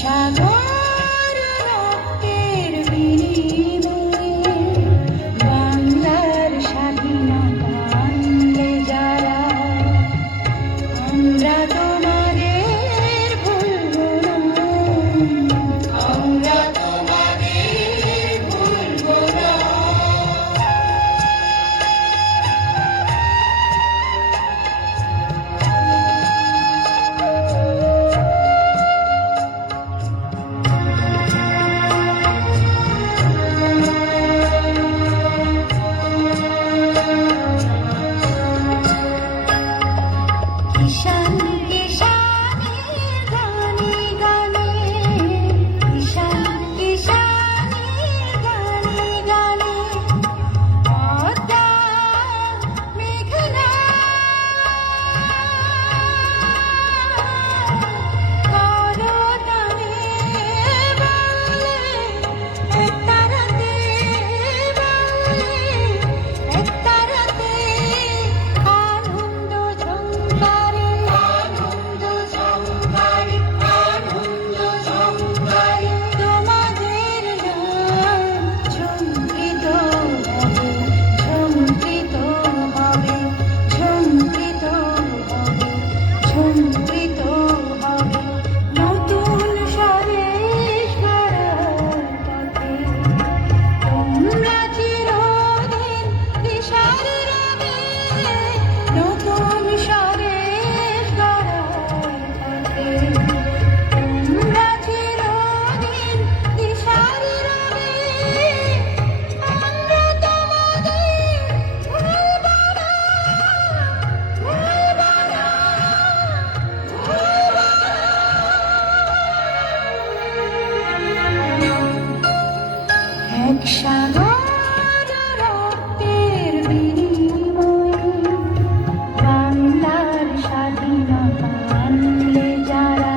সাগর রক্তের বিনিময়ে বাংলার স্বাধীনতা আনলে যারা, আমরা তোমাদের ভুলবো না, আমরা তোমাদের ভুলবো না। কিষান কিষানের গানে গানে, কিষান কিষানের গানে গানে, পদ্মা মেঘনা করতানে বলে, একতারাতে বলে, একতারাতে আনন্দ ঝঙ্কারে, আনন্দ ঝঙ্কারে, আনন্দ ঝঙ্কারে, তোমাদের নাম ঝঙ্কৃত হবে, ঝঙ্কৃত হবে, ঝঙ্কৃত হবে, ঝঙ্কৃত হবে, নতুন স্বদেশ গড়ার পথে তোমরা চিরদিন দিশারি রবে, নতুন স্বদেশ গড়ার পথে তোমরা চিরদিন দিশারি রবে, আমরা তোমাদের ভুলবো না, ভুলবো না, ভুলবো না। এক সাগর রক্তের বিনিময়ে বাংলার স্বাধীনতা আনলে যারা,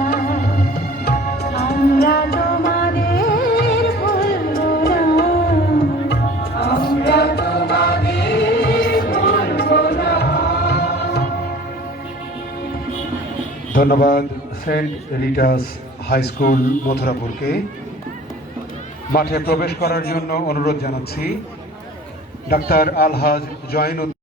আমরা তোমাদের ভুলবো না, আমরা তোমাদের ভুলবো না। ধন্যবাদ সেন্ট রিটাস হাই স্কুল মথুরাপুরকে। মাঠে প্রবেশ করার জন্য অনুরোধ জানাচ্ছি ডাক্তার আলহাজ জয়নুদ্দিন।